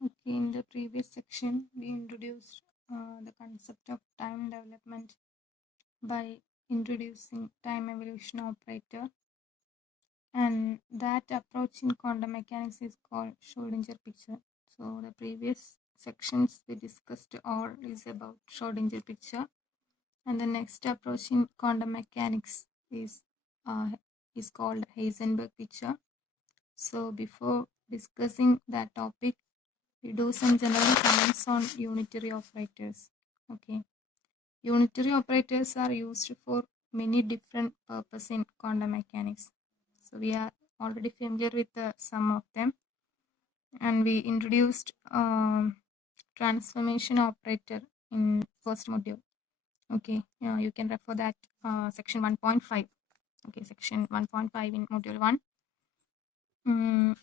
Okay, in the previous section, we introduced the concept of time development by introducing time evolution operator, and that approach in quantum mechanics is called Schrodinger picture. So the previous sections we discussed all is about Schrodinger picture, and the next approach in quantum mechanics uh, is called Heisenberg picture. So before discussing that topic, we do some general comments on unitary operators. Okay, unitary operators are used for many different purposes in quantum mechanics. So we are already familiar with some of them, and we introduced transformation operator in first module. Okay, you can refer that section 1.5. Okay, section 1.5 in module 1.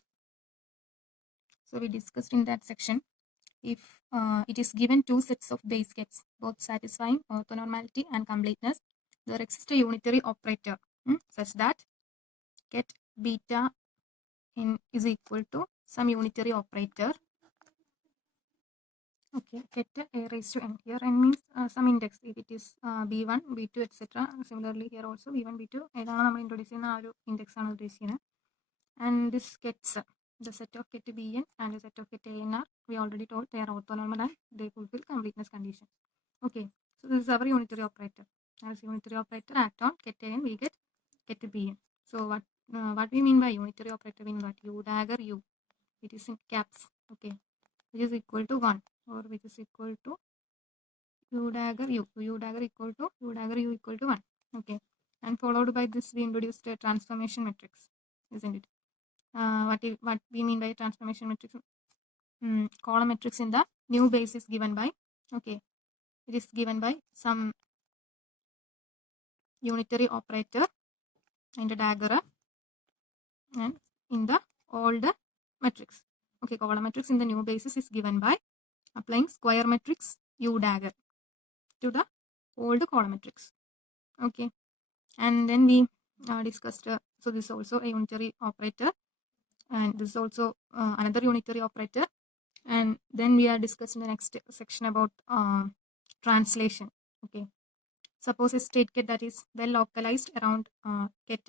So we discussed in that section, if it is given two sets of base gates, both satisfying orthonormality and completeness, there exists a unitary operator such that get beta in is equal to some unitary operator. Okay, get a raised to n. Here n means some index. If it is b1, b2, etc. Similarly, here also b1, b2. ഏതാണ് നമ്മൾ introduce ചെയ്യുന്ന ആ ഒരു index ആണ് ഉദ്ദേശിക്കുന്നത്. And this gets the set of ket bn and the set of ket an are, we already told, they are orthonormal and they fulfill completeness condition. Okay, so this is our unitary operator. As unitary operator act on ket an, we get ket bn. So what we mean by unitary operator mean what? U dagger u, it is in caps. Okay, which is equal to 1 or which is equal to u dagger u, u dagger equal to u dagger u equal to 1. Okay, and followed by this we introduced a transformation matrix, isn't it? What we mean by transformation matrix? Column matrix in the new base is given by, okay, it is given by some unitary operator in the diagram and in the old matrix. Okay, column matrix in the new basis is given by applying square matrix u dagger to the old column matrix. Okay, and then we discussed, so this is also a unitary operator, and this is also another unitary operator. And then we are discussing the next section about translation. Okay, suppose a state ket that is well localized around ket.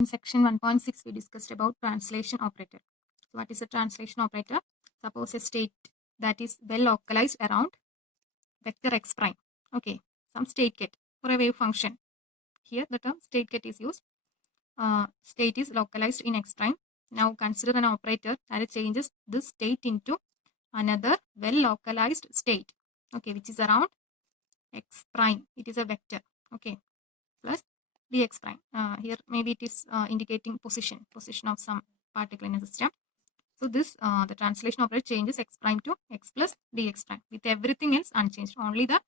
In section 1.6 we discussed about translation operator. So what is a translation operator? Suppose a state that is well localized around vector x prime. Okay, some state ket for a wave function. Here the term state ket is used. State is localized in x prime. Now consider an operator that changes this state into another well localized state, okay, which is around x prime. It is a vector, okay, plus dx prime. Here maybe it is indicating position of some particle in a system. So this the translation operator changes x prime to x plus dx prime with everything else unchanged. Only the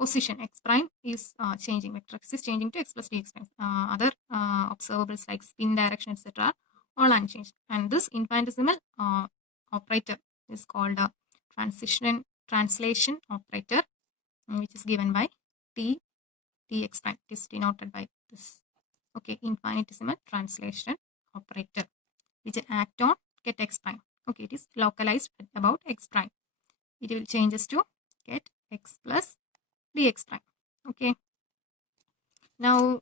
position x prime is changing, vector x is changing to x plus dx prime. Other observables like spin direction, etc., all unchanged. And this infinitesimal operator is called a translation operator, which is given by t dx prime. It is denoted by this. Okay, infinitesimal translation operator which act on get x prime. Okay, it is localized at about x prime. It will changes to get x plus dx prime. Okay, now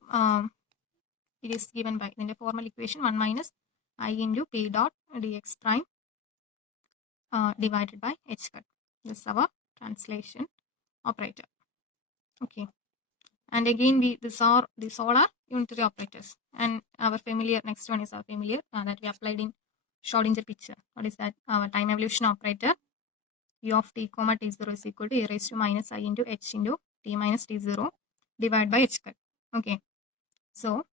it is given by in the formal equation 1 minus I into p dot dx prime divided by h cut. This is our translation operator. Okay, and again these all are unitary operators. And our familiar next one is our familiar that we applied in Schrodinger picture. What is that? Our time evolution operator u of t comma t0 is equal to a raised to minus I into h into t minus t0 divided by h cut. Okay, so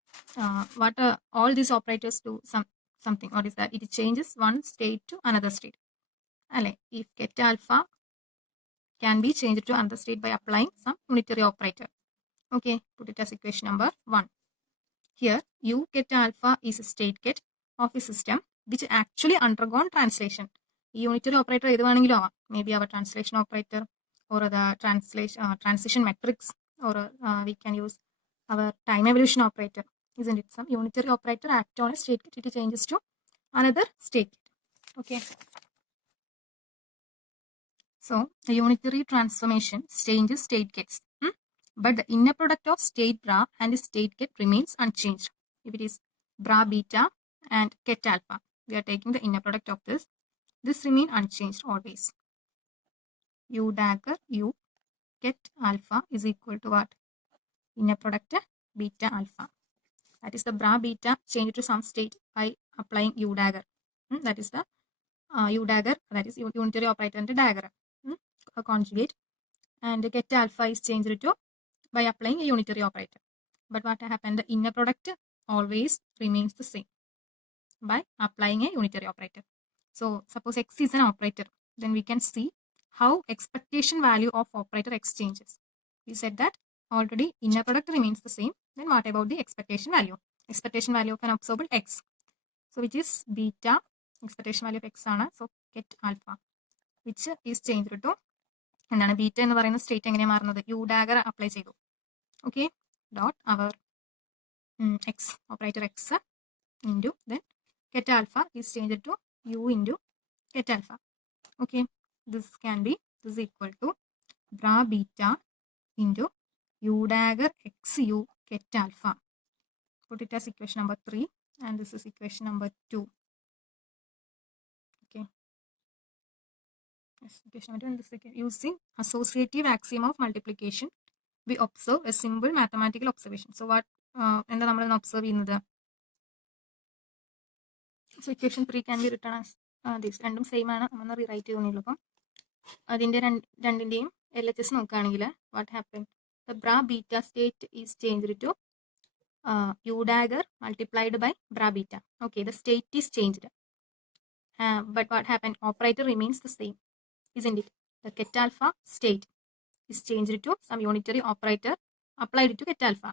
what all these operators do something. What is that? It changes one state to another state. If ket alpha can be changed to another state by applying some unitary operator. Okay, put it as equation number 1. Here u ket alpha is a state ket of a system which actually undergone translation. Unitary operator either maybe our translation operator or the transition matrix, or we can use our time evolution operator, isn't it? Some unitary operator act on a state ket, it changes to another state ket. Okay, So a unitary transformation changes state gets, but the inner product of state bra and state get remains unchanged. If it is bra beta and ket alpha, we are taking the inner product of this. This remain unchanged always. U dagger U ket alpha is equal to what? Inner product beta alpha. That is the bra beta changed to some state by applying U dagger. That is the U dagger, that is unitary operator and dagger. A conjugate. And ket alpha is changed to by applying a unitary operator. But what happened? The inner product always remains the same by applying a unitary operator. So suppose X is an operator, then we can see how expectation value of operator X changes. We said that already inner product remains the same. Then what about the expectation value? Expectation value of an observable X. So which is beta, expectation value of X ആണ്. So ket alpha, which is changed to എന്താണ് beta എന്ന് പറയുന്ന state എങ്ങനെയാണ് മാറുന്നത്? U dagger apply ചെയ്തു. Okay, dot our X operator X into then ket alpha is change to U into ket alpha. Okay, this can be this equal to bra beta into U dagger X U ket alpha. Put it as equation number 3 and this is equation number 2. Okay. Yes, equation number 2 and this is using associative axiom of multiplication. We observe a simple mathematical observation. So what എന്താ നമ്മൾ observe ചെയ്യുന്നത്? So equation 3 can be written as this. രണ്ടും same ആണ്, നമ്മൾ rewrite ചെയ്യുന്നുള്ളൂ. അപ്പം അതിൻ്റെ രണ്ടിൻ്റെയും LHS നോക്കുകയാണെങ്കിൽ what happen? The bra beta state is changed to U dagger multiplied by bra beta. Okay, the state is changed. But what happened? Operator remains the same, isn't it? The ket alpha state is changed to some unitary operator applied to ket alpha.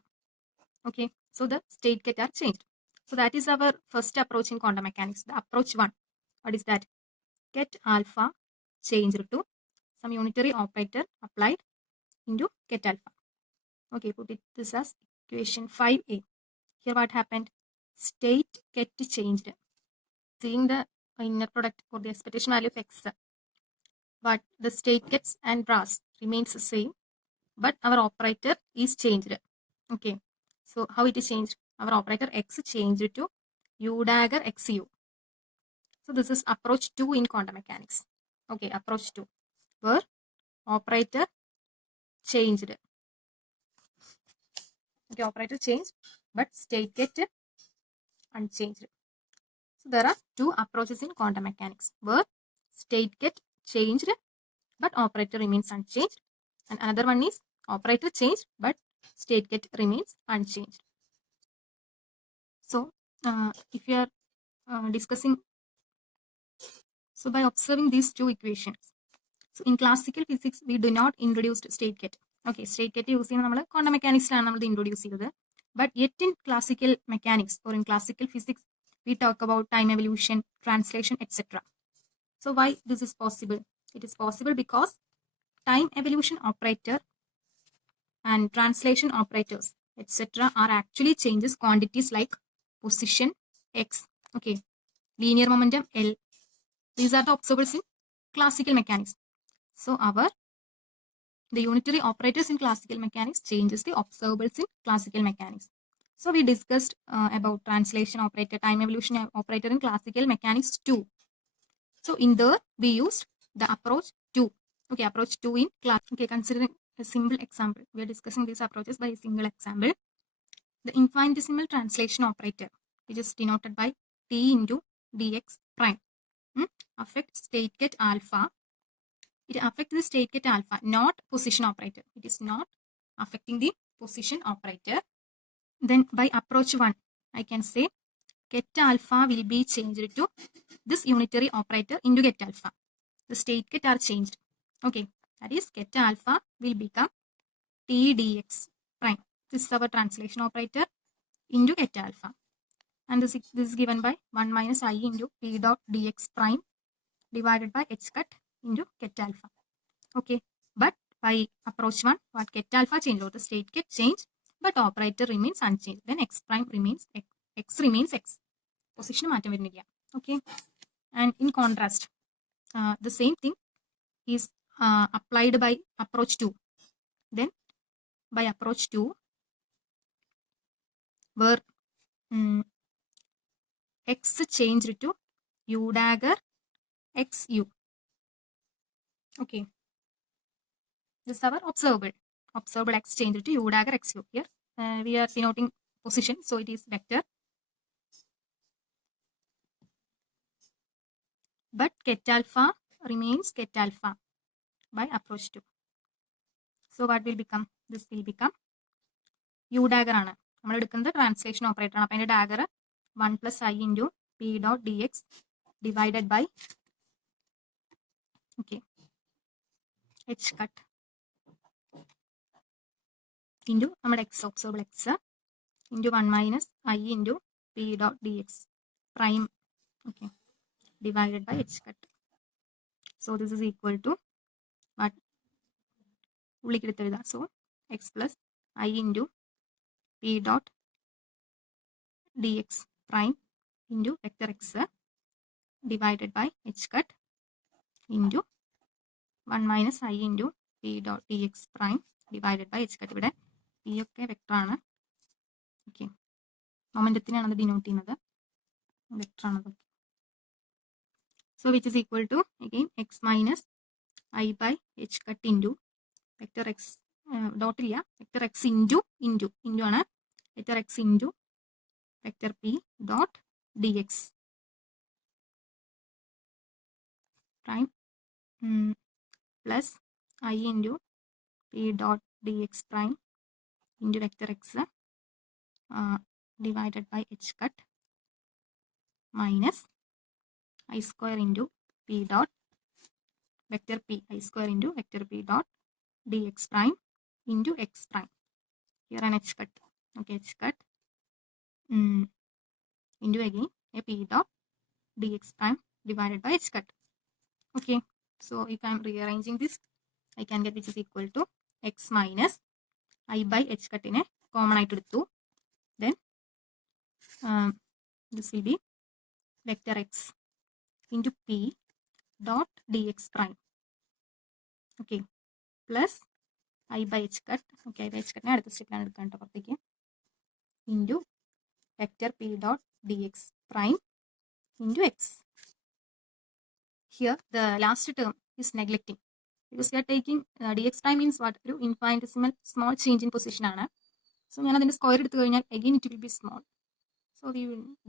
Okay, so the state ket are changed. So that is our first approach in quantum mechanics. The approach 1. What is that? Ket alpha changed to some unitary operator applied into ket alpha. Okay, put it this as equation 5a. Here what happened? State ket changed. Seeing the inner product or the expectation value of X, but the state gets and bras remains the same, but our operator is changed. Okay, so how it is changed? Our operator X changed to U dagger XU. So this is approach 2 in quantum mechanics. Okay, approach 2, where operator changed. Okay, operator changed, but state get unchanged. So there are two approaches in quantum mechanics, where state get changed, but operator remains unchanged. And another one is operator changed, but state get remains unchanged. So if you are discussing, so by observing these two equations, so in classical physics, we do not introduce state get. Okay, state get use ചെയ്യുന്ന quantum mechanics ലാണ് നമ്മൾ introduce ചെയ്തത്. But yet in classical mechanics or in classical physics, we talk about time evolution, translation, etc. So why this is possible? It is possible because time evolution operator and translation operators, etc. are actually changes quantities like position x, okay, linear momentum L. These are the observables in classical mechanics. So the unitary operators in classical mechanics changes the observables in classical mechanics. So we discussed about translation operator, time evolution operator in classical mechanics too. So in there we used the approach 2. Okay, approach 2 in class. Okay, considering a simple example, we are discussing these approaches by a single example. The infinitesimal translation operator, which is denoted by T into dx prime, affect state get alpha. It affects the state get alpha, not position operator. It is not affecting the position operator. Then by approach 1, I can say get alpha will be changed to this unitary operator into get alpha. The state get are changed. Okay, that is get alpha will become T dx prime. This is our translation operator into get alpha. And this is given by 1 minus I into P dot dx prime divided by h cut into get alpha. Okay, but by approach 1, what get alpha change or the state get change, but operator remains unchanged. Then x prime remains x remains x. Position മാറ്റം വരുന്നില്ല. Okay, and in contrast, the same thing is applied by approach 2. Then by approach 2, where x changed to u dagger xu. Okay, this is our observable x changed to u dagger xu. Here we are denoting position, so it is vector. But ket alpha remains ket alpha by approach 2. So what will become? This will become u dagger ആണ് നമ്മൾ എടുക്കുന്നത് translation operator ആണ്. അപ്പോൾ അതിന്റെ dagger 1 + i into p dot dx divided by h cut into നമ്മുടെ x observable x into 1 minus i into p dot dx prime divided by h cut. So this is equal to what? ഉള്ളിക്കെടുത്ത് എഴുതാം. So x plus i into p dot dx prime into vector x divided by h cut into 1 minus i into p dot dx prime divided by h cut. ഇവിടെ p ഒക്കെ vector ആണ്. Okay, മൊമെന്റത്തിനാണ് അത് denote ചെയ്യുന്നത്, vector ആണത്. So which is equal to again x minus I by h cut into vector x dot ഇല്ല, vector x into ആണ്, vector x into vector p dot dx prime plus I into p dot dx prime into vector x divided by h cut minus I square into p dot vector p, I square into vector p dot dx prime into x prime. Here an h cut. Okay, h cut into again a p dot dx prime divided by h cut. Okay, so if I am rearranging this, I can get which is equal to x minus I by h cut in a common ആയിട്ട് എടുത്തു. Then this will be vector x into p dot dx prime. Okay, plus I by h cut. Okay, I by h cut ne അടുത്ത സ്റ്റെപ്പിലാണ് എടുക്കാൻ കേട്ടോ പുറത്തേക്ക്. into vector p dot dx prime into x. Here the last term is neglecting because we are taking dx prime means what? ഒരു infinitesimal small change in position ആണ്. So ഞാൻ അതിന്റെ square എടുത്തു കഴിഞ്ഞാൽ again it will be small. So we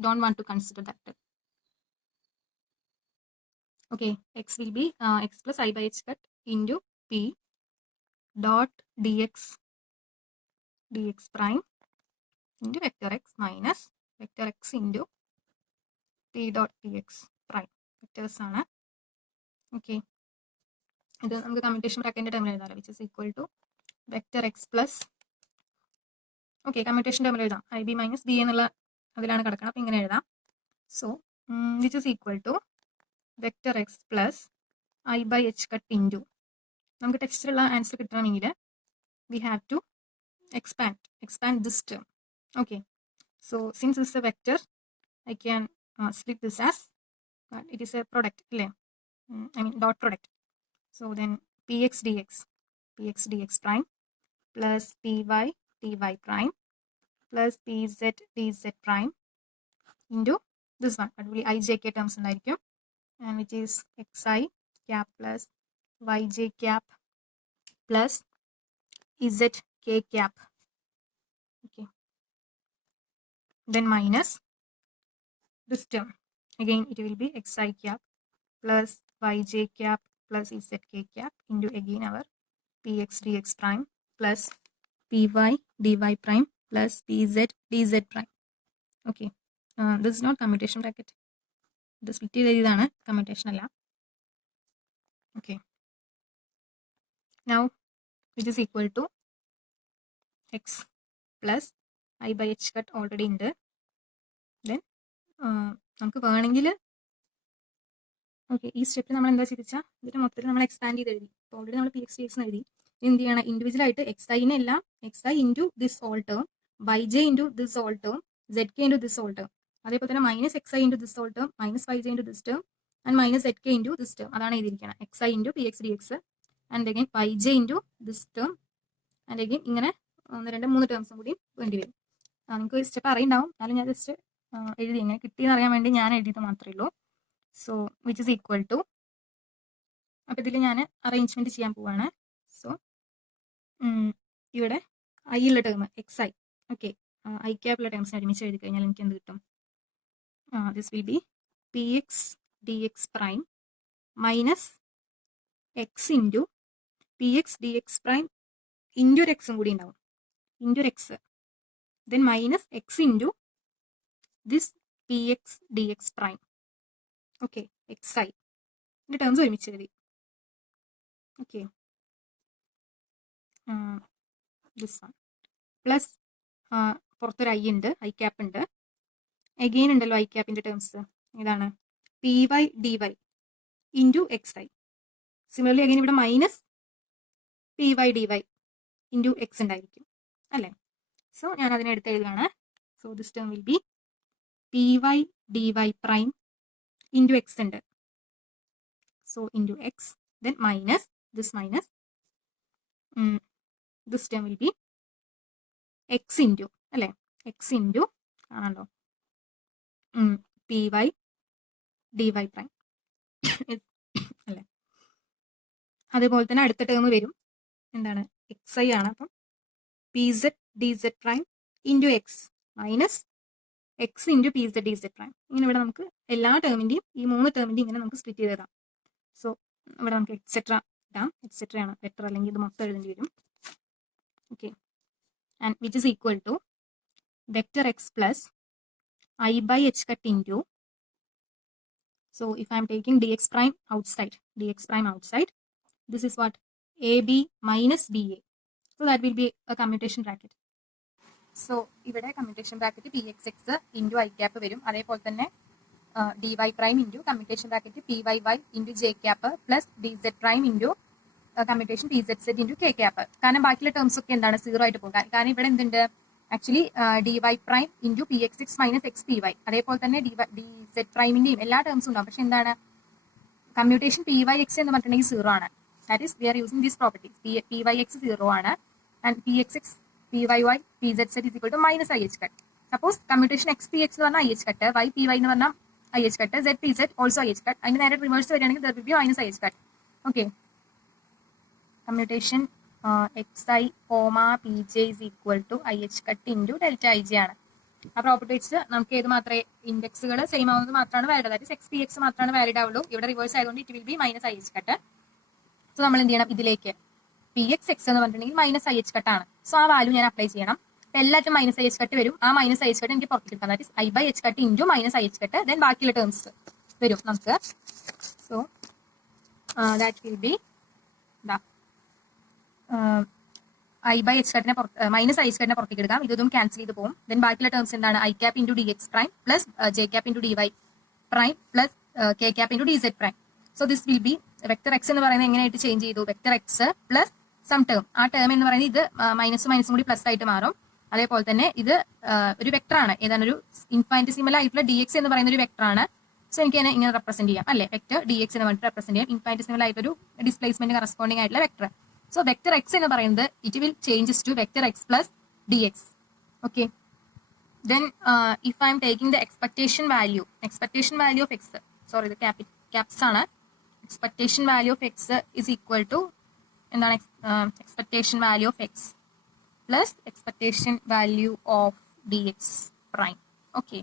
don't want to consider that term. Okay, x will be x plus I by h cut into p dot dx prime into vector x minus vector x into p dot dx prime. Vectors ആണ്. Okay, ഇത് നമുക്ക് commutation ബ്രാക്കറ്റിന്റെ ടേമിൽ എഴുതാം, which is equal to vector x plus commutation ടേമിൽ എഴുതാം, ib minus b എന്നുള്ള അതിലാണ് കിടക്കണം. അപ്പം ഇങ്ങനെ എഴുതാം. So which is equal to vector x plus I by h cut into, നമുക്ക് ടെക്സ്റ്റിലുള്ള ആൻസർ കിട്ടണമെങ്കിൽ we have to expand this term. Okay, so since this is a vector, I can split this as it is a product, I mean dot product. So then px dx prime plus py dy prime plus pz dz prime into this one, that will be ijk terms ഉണ്ടായിരിക്കും, and which is xi cap plus yj cap plus zk cap. Okay, then minus this term, again it will be xi cap plus yj cap plus zk cap into again our px dx prime plus py dy prime plus pz dz prime. Okay, this is not commutation bracket, ഇത് split ചെയ്ത ഇതാണ്, commutation അല്ല. Okay, now which is equal to x plus I by h cut already ഉണ്ട്. Then നമുക്ക് വേണമെങ്കിൽ ഈ സ്റ്റെപ്പിൽ നമ്മൾ എന്താ ചെയ്തിച്ചാൽ ഇതിന്റെ മൊത്തത്തിൽ നമ്മൾ എക്സ്പാൻഡ് ചെയ്ത് എഴുതി. ഓൾറെഡി നമ്മൾ px dx എഴുതി. എന്ത് ചെയ്യണം? ഇൻഡിവിജ്വൽ ആയിട്ട് xi എല്ലാം xi into this all term, yj into this all term, zk into this all term, അതേപോലെ തന്നെ minus xi into this all term, minus yj into this term and minus zk into this term, അതാണ് എഴുതിയിരിക്കണം. xi into px dx and again yj into this term and again ഇങ്ങനെ 1 2 3 ടേംസും കൂടി വേണ്ടി വരും. നിങ്ങൾക്ക് step അറിയുണ്ടാവും, എന്നാലും ഞാൻ ജസ്റ്റ് എഴുതി എങ്ങനെ കിട്ടിയെന്ന് അറിയാൻ വേണ്ടി ഞാൻ എഴുതിയത് മാത്രമേ ഉള്ളൂ. So which is equal to, അപ്പോൾ ഇതിൽ ഞാൻ അറേഞ്ച്മെന്റ് ചെയ്യാൻ പോവാണ്. സോ ഇവിടെ ഐ ഉള്ള term x i, okay, i ക്യാപ്പുള്ള ടേംസിന് ഒരുമിച്ച് എഴുതി കഴിഞ്ഞാൽ എനിക്ക് എന്ത് കിട്ടും? This will be p x d X prime minus X into P x d X prime into ഒരു എക്സും കൂടി ഉണ്ടാവും, into x, then minus X into this p x d X prime, okay, x i ഇതിൻ്റെ terms ഒരുമിച്ച് എഴുതി. Okay, this one plus പുറത്തൊരു i ഉണ്ട്, i cap ഉണ്ട്, എഗെയിൻ ഉണ്ടല്ലോ ഐ ക്യാപ്പിൻ്റെ ടേംസ്, ഇതാണ് p y d y into x i. Similarly again ഇവിടെ minus p y d y into x ഉണ്ടായിരിക്കും അല്ലേ. സോ ഞാൻ അതിനെ എടുത്ത് എഴുതുകയാണ്. So this term will be p y d Y prime into x ഉണ്ട്, so into x, then minus this minus this term will be x into അല്ലേ, x into ആണല്ലോ p y d Y prime അല്ലേ. അതുപോലെ തന്നെ അടുത്ത term വരും, എന്താണ്, X I ആണ്. അപ്പം P Z D Z prime into X minus X into P Z D Z prime. ഇങ്ങനെ ഇവിടെ നമുക്ക് എല്ലാ ടേമിൻ്റെയും ഈ 3 ടേമിൻ്റെയും ഇങ്ങനെ നമുക്ക് സ്പ്ലിറ്റ് ചെയ്ത് തരാം. സോ ഇവിടെ നമുക്ക് എക്സെട്ര ഇടാം, എക്സെട്ര ആണ് ബെറ്റർ, അല്ലെങ്കിൽ ഇത് മൊത്തം എഴുതേണ്ടി വരും. Okay, and which is equal to vector X plus I by H cut into, so if I am taking dx prime outside, this is what, ab minus ba, so that will be a commutation bracket. So ഇവിടെ commutation bracket pxx into i cap വരും, അതേപോലെ തന്നെ dy prime into commutation bracket pyy into j cap plus dz prime into commutation pzz into k cap. കാരണം ബാക്കിയുള്ള terms ഒക്കെ എന്താണ്, 0 ആയിട്ട് പോകും. കാരണം ഇവിടെ എന്തുണ്ട്, actually D Y prime into P X X minus X P Y, അതേപോലെ തന്നെ ഡി സെഡ് പ്രൈമിൻ്റെയും എല്ലാ ടേംസും ഉണ്ടാവും. പക്ഷെ എന്താണ്, കമ്മ്യൂട്ടേഷൻ പി വൈ എക്സ് എന്ന് പറഞ്ഞിട്ടുണ്ടെങ്കിൽ 0 ആണ്. That is we are using this properties. P Y X 0 ആണ്, and P X X P Y Y P Z Z is equal to minus I H cut. Suppose commutation X P X എന്ന് പറഞ്ഞാൽ I H cut, Y P Y എന്ന് പറഞ്ഞാൽ I H cut, Z P Z also I H cut. അതിന് നേരെ reverse വരികയാണെങ്കിൽ there will be minus I H cut. Okay, commutation X I comma P J is equal to I H cut into delta I J ആണ്. ആ property വെച്ച് നമുക്ക് ഏത് മാത്രമേ ഇൻഡെക്സുകൾ same ആവുന്നത് മാത്രമാണ് വാലിഡ്, അതായത് എക്സ് പി എക്സ് മാത്രമാണ് വാലിഡ് ആവുള്ളൂ. ഇവിടെ റിവേഴ്സ് ആയതുകൊണ്ട് it will be minus I H cut. So നമ്മൾ എന്ത് ചെയ്യണം, ഇതിലേക്ക് പി എക്സ് എക്സ് എന്ന് പറഞ്ഞിട്ടുണ്ടെങ്കിൽ മൈനസ് ഐ എച്ച് കട്ട് ആണ്. സോ ആ വാല്യൂ ഞാൻ അപ്ലൈ ചെയ്യണം. എല്ലാറ്റും മൈനസ് ഐ എച്ച് കട്ട് വരും, ആ മൈനസ് ഐ എച്ച് കട്ട് എനിക്ക് പുറത്ത് കിട്ടാം, that is I by H cut into minus I H cut, then ബാക്കിയുള്ള ടേംസ് വരും നമുക്ക്. So that will be i by h കട്ടിനെ മൈനസ് ഐ എച്ച് കട്ടിനെ പുറത്തേക്ക് എടുക്കാം, ഇതും ക്യാൻസൽ ചെയ്ത് പോകും. ദെൻ ബാക്കിയുള്ള ടേംസ് എന്താണ്, I cap into D X prime plus J cap into D Y prime plus K cap into D Z prime. So this will be vector X എന്ന് പറയുന്നത് എങ്ങനെയായിട്ട് ചേഞ്ച് ചെയ്തു, vector X plus some term, ആ term എന്ന് പറയുന്നത് ഇത് മൈനസും കൂടി plus ആയിട്ട് മാറും. അതേപോലെ തന്നെ ഇത് ഒരു വെക്ടർ ആണ്, ഏതാണ് ഒരു ഇൻഫൈനിറ്റിസിമൽ ആയിട്ടുള്ള ഡി എക്സ് എന്ന് പറയുന്ന ഒരു വെക്ടർ ആണ്. സോ എനിക്ക് അതിനെ ഇങ്ങനെ റെപ്രസെന്റ് ചെയ്യാം അല്ലെ, വെക്ടർ ഡി എക്സ് എന്ന് പറഞ്ഞിട്ട് റെപ്രസെന്റ് ചെയ്യാം, ഇൻഫൈനിറ്റിസിമൽ ആയിട്ടൊരു ഡിസ്പ്ലേസ്മെന്റ് കറസ്പോണ്ടിങ് ആയിട്ടുള്ള വെക്ടർ. So vector x എന്ന് പറയുന്നത് it will changes to vector x plus dx. Okay. Then if I am taking the expectation value of x, sorry the caps ആണ്, expectation value of x is equal to എന്താണ്, expectation value of x plus expectation value of dx prime. Okay.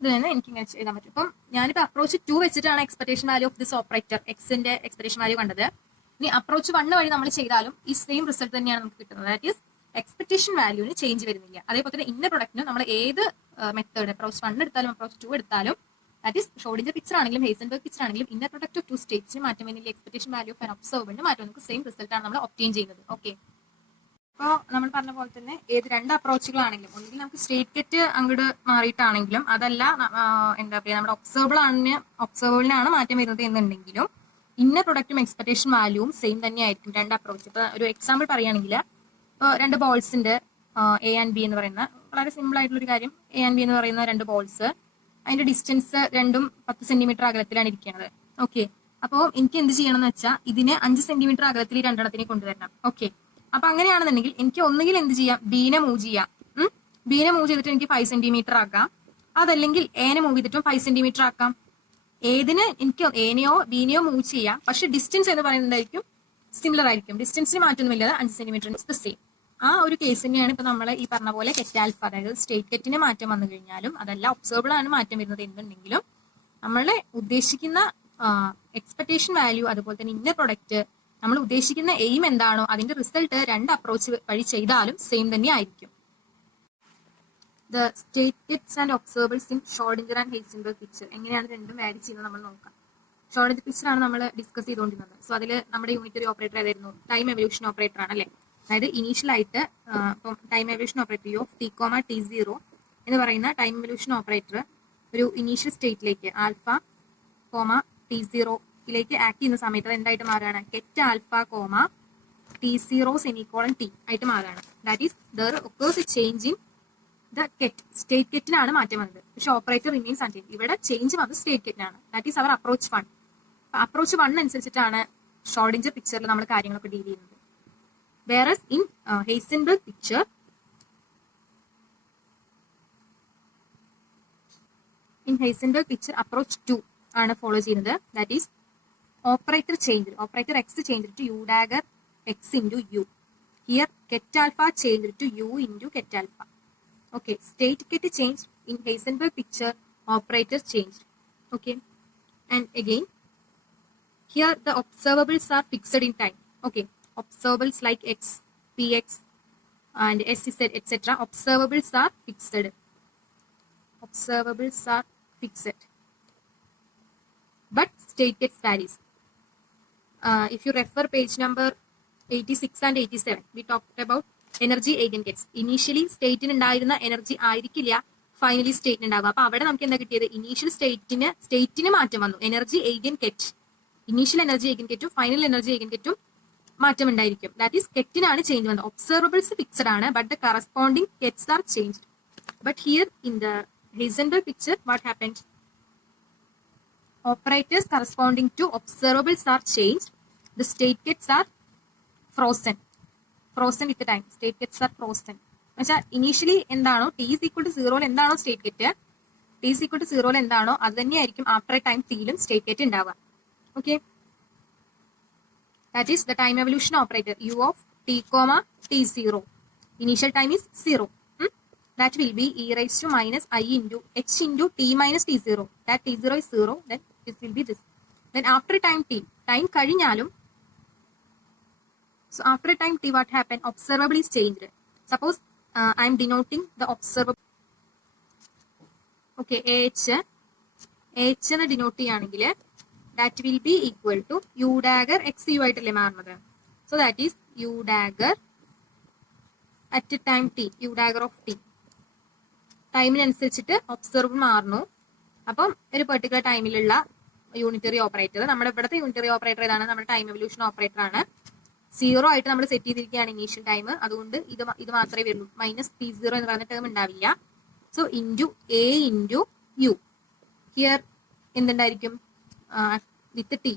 ഇത് തന്നെ എനിക്ക് ഇങ്ങനെ എഴുതാൻ പറ്റും. ഇപ്പം ഞാനിപ്പോൾ അപ്രോച്ച് 2 വെച്ചിട്ടാണ് expectation value of this operator എക്സിന്റെ എക്സ്പെക്ടേഷൻ വാല്യൂ കണ്ടത്. ഇനി അപ്രോച്ച് 1 വഴി നമ്മൾ ചെയ്താലും ഈ സെയിം റിസൾട്ട് തന്നെയാണ് നമുക്ക് കിട്ടുന്നത്, ദാറ്റ് ഈസ് എക്സ്പെക്ടേഷൻ വാല്യൂവിന് ചേഞ്ച് വരുന്നില്ല. അതേപോലെ തന്നെ ഇന്നർ പ്രൊഡക്റ്റിന് നമ്മൾ ഏത് മെത്തേഡ് അപ്രോച്ച് 1 എടുത്താലും അപ്രോച്ച് 2 എടുത്താലും, ദാറ്റ് ഈസ് ഷ്രോഡിഞ്ചർ പിക്ചർ ആണെങ്കിലും ഹൈസൻബർഗ് പിക്ചർ ആണെങ്കിലും ഇന്നർ പ്രൊഡക്റ്റ് ഓഫ് 2 സ്റ്റേറ്റ്സിന് മാറ്റം വരുന്നില്ല, എക്സ്പെക്ടേഷൻ വാല്യൂ ഓഫ് ആൻ ഒബ്സർവറിന് മാറ്റം, നമുക്ക് സെയിം റിസൾട്ട് ആണ് നമ്മൾ ഒബ്റ്റെയിൻ ചെയ്യുന്നത്. ഓക്കെ, അപ്പോൾ നമ്മൾ പറഞ്ഞ പോലെ തന്നെ ഏത് 2 അപ്രോച്ചുകളാണെങ്കിലും, ഒന്നുകിൽ നമുക്ക് സ്റ്റേറ്റ് ഗെറ്റ് അങ്ങോട്ട് മാറിയിട്ടാണെങ്കിലും, അതല്ല എന്താ പറയുക നമ്മുടെ ഒബ്സർവറിനാണ് മാറ്റം വരുന്നത് എന്നുണ്ടെങ്കിലും ഇന്നർ പ്രൊഡക്റ്റും എക്സ്പെക്ടേഷൻ വാല്യൂവും സെയിം തന്നെ ആയിരിക്കും 2 അപ്രോച്ച്. ഇപ്പോൾ ഒരു എക്സാമ്പിൾ പറയുകയാണെങ്കിൽ, ഇപ്പോൾ 2 ബോൾസിന്റെ എ ആൻഡ് ബി എന്ന് പറയുന്ന വളരെ സിമ്പിൾ ആയിട്ടുള്ള ഒരു കാര്യം, എ ആൻഡ് ബി എന്ന് പറയുന്ന 2 ബോൾസ്, അതിന്റെ ഡിസ്റ്റൻസ് രണ്ടും 10 സെന്റിമീറ്റർ അകലത്തിലാണ് ഇരിക്കുന്നത്. ഓക്കെ, അപ്പോൾ എനിക്ക് എന്ത് ചെയ്യണം എന്ന് വെച്ചാൽ ഇതിനെ 5 സെന്റിമീറ്റർ അകലത്തിൽ ഈ രണ്ടെണ്ണത്തിനെ കൊണ്ടുവരണം. ഓക്കെ, അപ്പൊ അങ്ങനെയാണെന്നുണ്ടെങ്കിൽ എനിക്ക് ഒന്നുകിൽ എന്ത് ചെയ്യാം, ബീനെ മൂവ് ചെയ്യാം. ബീനെ മൂവ് ചെയ്തിട്ട് എനിക്ക് 5 സെന്റിമീറ്റർ ആക്കാം. അതല്ലെങ്കിൽ എനെ മൂവ് ചെയ്തിട്ടും 5 സെന്റിമീറ്റർ ആക്കാം. ഏതിന് എനിക്ക് എനെയോ ബീനെയോ മൂവ് ചെയ്യാം, പക്ഷെ ഡിസ്റ്റൻസ് എന്ന് പറയുന്നതായിരിക്കും സിമിലർ ആയിരിക്കും. ഡിസ്റ്റൻസിന് മാറ്റൊന്നുമില്ലാതെ 5 സെന്റിമീറ്റർ ദ സെയിം. ആ ഒരു കേസ് തന്നെയാണ് ഇപ്പൊ നമ്മൾ ഈ പറഞ്ഞ പോലെ കെറ്റ് ആൽഫ, അതായത് സ്റ്റേറ്റ് കെറ്റിന് മാറ്റം വന്നു കഴിഞ്ഞാലും അതല്ല ഒബ്സർവബിൾ ആണ് മാറ്റം വരുന്നത് എന്നുണ്ടെങ്കിലും നമ്മളെ ഉദ്ദേശിക്കുന്ന എക്സ്പെക്ടേഷൻ വാല്യൂ അതുപോലെ തന്നെ ഇന്നർ പ്രൊഡക്റ്റ് നമ്മൾ ഉദ്ദേശിക്കുന്ന എയിം എന്താണോ അതിന്റെ റിസൾട്ട് രണ്ട് അപ്രോച്ച് വഴി ചെയ്താലും സെയിം തന്നെ ആയിരിക്കും. The state kets and observers in Schrödinger and Heisenberg picture എങ്ങനെയാണ് രണ്ടും വാരി ചെയ്യുന്നത് നമ്മൾ നോക്കാം. ഷ്രോഡിംഗർ പിക്ചർ ആണ് നമ്മൾ ഡിസ്കസ് ചെയ്തുകൊണ്ടിരുന്നത്. സോ അതിൽ നമ്മുടെ യൂണിറ്ററി ഓപ്പറേറ്റർ ഏതായിരുന്നു? ടൈം എവല്യൂഷൻ ഓപ്പറേറ്റർ ആണ് അല്ലേ. അതായത് ഇനീഷ്യൽ ആയിട്ട് ഇപ്പം time evolution operator u of t comma t zero എന്ന് പറയുന്ന ടൈം എവല്യൂഷൻ ഓപ്പറേറ്റർ ഒരു ഇനീഷ്യൽ സ്റ്റേറ്റിലേക്ക് ആൽഫ കോമ ടി സീറോയിലേക്ക് ആക്ട് ചെയ്യുന്ന സമയത്ത് അത് എന്തായിട്ട് മാറുകയാണ്? Ket alpha comma t zero semicolon t ആയിട്ട് മാറുകയാണ്. That is there occurs a change in the ket. State കെറ്റിനാണ് മാറ്റം വന്നത്, പക്ഷെ ഓപ്പറേറ്റർ റിമെയിൻസ് അൺചേഞ്ച്. ഇവിടെ ചേഞ്ച് വന്നത് സ്റ്റേറ്റ് കെറ്റിനാണ്. That is our approach 1. Approach 1 അനുസരിച്ചിട്ടാണ് ഷ്രോഡിംഗർ പിക്ചറിൽ നമ്മൾ കാര്യങ്ങളൊക്കെ ഡീൽ ചെയ്യുന്നത്. Whereas in Heisenberg picture, approach 2 ആണ് ഫോളോ ചെയ്യുന്നത്. That is operator change, operator x change to u dagger x into u. Here ket alpha change to U into ket alpha. Okay, state ket change in Heisenberg picture, operator change. Okay, and again here the observables are fixed in time. Okay, observables like x, px and sz etc. observables are fixed. Observables are fixed, but state gets varies. If you refer page number 86 and 87, we talked about energy eigengets. Initially state in ഉണ്ടായിരുന്ന energy ആയിരിക്കില്ല finally സ്റ്റേറ്റിന് ഉണ്ടാവുക. അപ്പൊ അവിടെ നമുക്ക് എന്താ കിട്ടിയത്? Initial സ്റ്റേറ്റിന് മാറ്റം വന്നു. Energy eigen ket, initial energy eigen കെറ്റും ഫൈനൽ എനർജി എയ്ഗൻ കെറ്റും മാറ്റം ഉണ്ടായിരിക്കും. ദാറ്റ് ഈസ് കെറ്റിനാണ് ചേഞ്ച് വന്നത്. ഒബ്സർവബിൾസ് ഫിക്സഡ് ആണ്, but the corresponding kets are changed. But here in the Heisenberg picture what happened? Operators corresponding to observables are changed. The state kets are frozen with time. State kets are frozen എന്ന് വെച്ചാൽ initially എന്താണോ T is equal to സീറോയിൽ എന്താണോ state ket, t is equal to സീറോയിൽ എന്താണോ അത് തന്നെയായിരിക്കും after a time ടിയിലും സ്റ്റേറ്റ് കെറ്റ് ഉണ്ടാവുക. Okay, that is the time evolution operator u of t comma t0. Initial time is 0. That will be e raised to minus I into h into t minus t0. That t0 is 0, then this will be this. Then after time t, time കഴിഞ്ഞാലും, so after time t what happened? Observable is changed. Suppose I am denoting the observable. Okay, h എന്ന് denote ചെയ്യുകയാണെങ്കിൽ that will be equal to u dagger x u ആയിട്ടല്ലേ മാറുന്നത്. So that is u dagger at time t, u dagger of t. ടൈമിനനുസരിച്ചിട്ട് observable മാറുന്നു. അപ്പം ഒരു particular ടൈമിലുള്ള unitary operator, നമ്മുടെ ഇവിടുത്തെ യൂണിറ്ററി ഓപ്പറേറ്റർ ഏതാണ്? നമ്മുടെ ടൈം എവല്യൂഷൻ ഓപ്പറേറ്റർ ആണ്. 0 ആയിട്ട് നമ്മൾ സെറ്റ് ചെയ്തിരിക്കുകയാണ് ഇനീഷ്യൽ ടൈം. അതുകൊണ്ട് ഇത് മാത്രമേ വരുള്ളൂ. മൈനസ് P0 എന്ന് പറയുന്ന ടേം ഉണ്ടാവില്ല. So into a into u. Here എന്തുണ്ടായിരിക്കും? With t,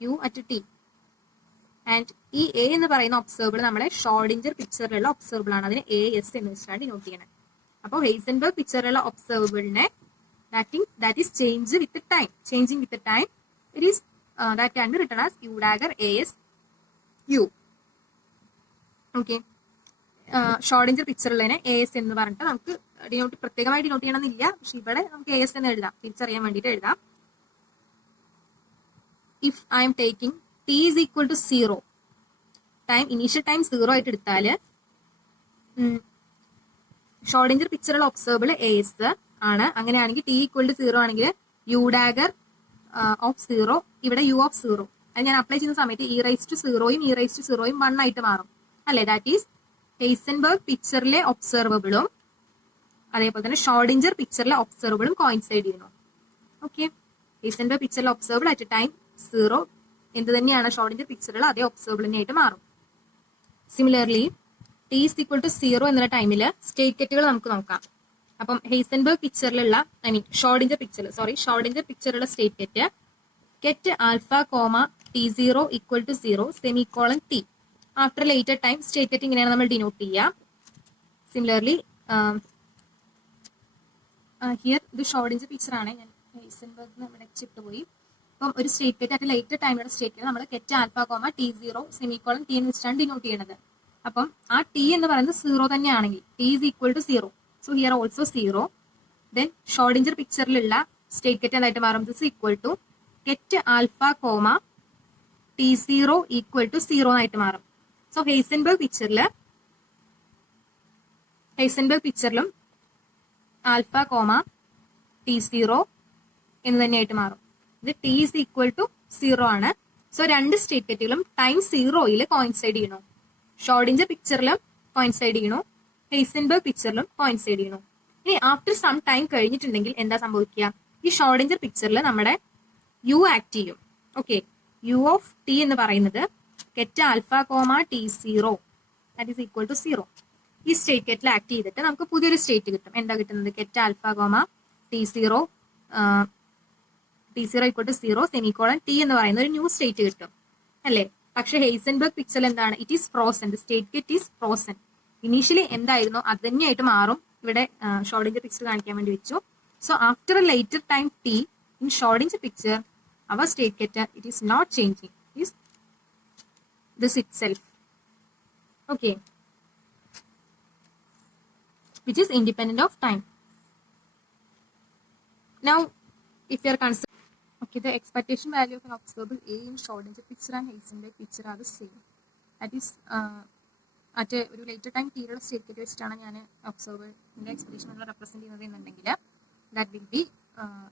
u at t. And ഈ എ എന്ന് പറയുന്ന ഒബ്സർവബിൾ നമ്മുടെ ഷ്രോഡിംഗർ പിക്ചറിലുള്ള ഒബ്സർവബിൾ ആണ്. അതിന് AS എന്ന് വെച്ചിട്ടാണ് ഡിനോട്ട് ചെയ്യണത്. അപ്പോൾ Heisenberg പിക്ചറിലുള്ള ഒബ്സർവബിളിനെ that is change with time, changing with time, it is that can be written as u dagger AS u. Okay, Schrodinger പിക്ചറിലെ AS എന്ന് പറഞ്ഞിട്ട് നമുക്ക് പ്രത്യേകമായി ഡിനോട്ട് ചെയ്യണമെന്നില്ല, പക്ഷെ ഇവിടെ നമുക്ക് AS എന്ന് എഴുതാം, തിരിച്ചറിയാൻ വേണ്ടിയിട്ട് എഴുതാം. If I am taking t is equal to 0, time initial time 0 ആയിട്ട് എടുത്താൽ ഷ്രോഡിംഗർ പിക്ചറുള്ള ഒബ്സർവബിൾ AS ആണ്. അങ്ങനെയാണെങ്കിൽ t ഈക്വൽ ടു 0 ആണെങ്കിൽ യു ഡാഗർ ഓഫ് 0, ഇവിടെ u ഓഫ് 0. അത് ഞാൻ അപ്ലൈ ചെയ്യുന്ന സമയത്ത് e റൈസ് ടു 0യും e റൈസ് ടു 0യും 1 ആയിട്ട് മാറും അല്ലേ. ദാറ്റ് ഈസ് ഹൈസൻബർഗ് പിക്ചറിലെ ഒബ്സർവബിളും അതേപോലെ തന്നെ ഷ്രോഡിംഗർ പിക്ചറിലെ ഒബ്സർവബിളും കോയിൻസൈഡ് ചെയ്യുന്നു. ഓക്കെ, ഹൈസൻബർഗ് പിക്ചറിലെ ഒബ്സർവബിൾ അറ്റ് ടൈം 0 എന്ത് തന്നെയാണ് ഷ്രോഡിംഗർ പിക്ചറിൽ അതേ ഒബ്സർവബിൾ തന്നെയായിട്ട് മാറും. Similarly t is equal to 0 എന്നുള്ള ടൈമിൽ സ്റ്റേറ്റ് കെറ്റുകൾ നമുക്ക് നോക്കാം. അപ്പം ഹൈസൻബർഗ് പിക്ചറിലുള്ള ഷ്രോഡിംഗർ പിക്ചറിലുള്ള state ket get alpha comma t0 equal to 0 semicolon t. After a later time state get ഇങ്ങനെയാണ് നമ്മൾ ഡിനോട്ട് ചെയ്യുക. സിമിലർലി ഹിയർ ഇത് ഷോർഡിഞ്ചർ പിക്ചർ ആണ്. ഞാൻ ഹൈസൻബർഗ് ഇവിടെ ചിട്ട് പോയി. അപ്പം ഒരു സ്റ്റേറ്റ് ഗെറ്റ് അറ്റ് ലേറ്റർ ടൈമിലുള്ള സ്റ്റേറ്റ് നമ്മൾ ket alpha comma t0 semicolon t എന്ന് വെച്ചിട്ടാണ് ഡിനോട്ട് ചെയ്യുന്നത്. അപ്പം ആ t എന്ന് പറയുന്നത് 0 തന്നെയാണെങ്കിൽ t is equal to 0. So here also 0. Then Schrodinger പിക്ചറിലുള്ള സ്റ്റേറ്റ് ഗെറ്റ് എന്തായിട്ട് മാറും? This equal to ket alpha comma t0 equal to 0 ആയിട്ട് മാറും. സോ ഹൈസൻബർഗ് പിക്ചറിലും ആൽഫ കോമ t0 എന്ന് തന്നെയായിട്ട് മാറും. ഇത് t is equal to 0 ആണ്. സോ രണ്ട് സ്റ്റേറ്റ് ഗെറ്റുകളും ടൈം 0യിൽ കോയിൻസൈഡ് ചെയ്യണു. ഷോർഡിഞ്ചർ പിക്ചറിലും കോയിൻസൈഡ് ചെയ്യണു, ഹൈസൻബർഗ് പിക്ചറിലും കോയിൻസൈഡ് ചെയ്യണു. ഇനി ആഫ്റ്റർ സം ടൈം കഴിഞ്ഞിട്ടുണ്ടെങ്കിൽ എന്താ സംഭവിക്കുക? ഈ ഷോർഡിഞ്ചർ പിക്ചറിൽ നമ്മുടെ യു ആക്ട് ചെയ്യും. ഓക്കെ, യു ഓഫ് ടി എന്ന് പറയുന്നത് ket alpha comma t0 that is equal to 0. ഈ സ്റ്റേറ്റ് ഗെറ്റിൽ ആക്ട് ചെയ്തിട്ട് നമുക്ക് പുതിയൊരു സ്റ്റേറ്റ് കിട്ടും. എന്താ കിട്ടുന്നത്? Ket alpha comma t0 equal to 0 semicolon T എന്ന് പറയുന്ന ഒരു ന്യൂ സ്റ്റേറ്റ് കിട്ടും അല്ലേ? പക്ഷെ ഹൈസൻബർഗ് പിക്ചറിൽ എന്താണ്? It is frozen. State get is frozen. Initially എന്തായിരുന്നു അത് തന്നെയായിട്ട് മാറും. ഇവിടെ ഷോർഡിഞ്ചർ പിക്ചർ കാണിക്കാൻ വേണ്ടി വെച്ചു. So after a later time T in Schrodinger picture our state ket it is not changing, is this itself. Okay, which is independent of time. Now, if you are considering, okay, the expectation value of an observable A in Schrodinger picture and Heisenberg picture are the same. That is, at a later time period state get വെച്ചിട്ടാണ് ഞാൻ ഒബ്സർവറിന്റെ expectation നമ്മൾ represent ചെയ്യുന്നത് എന്നുണ്ടെങ്കിൽ that will be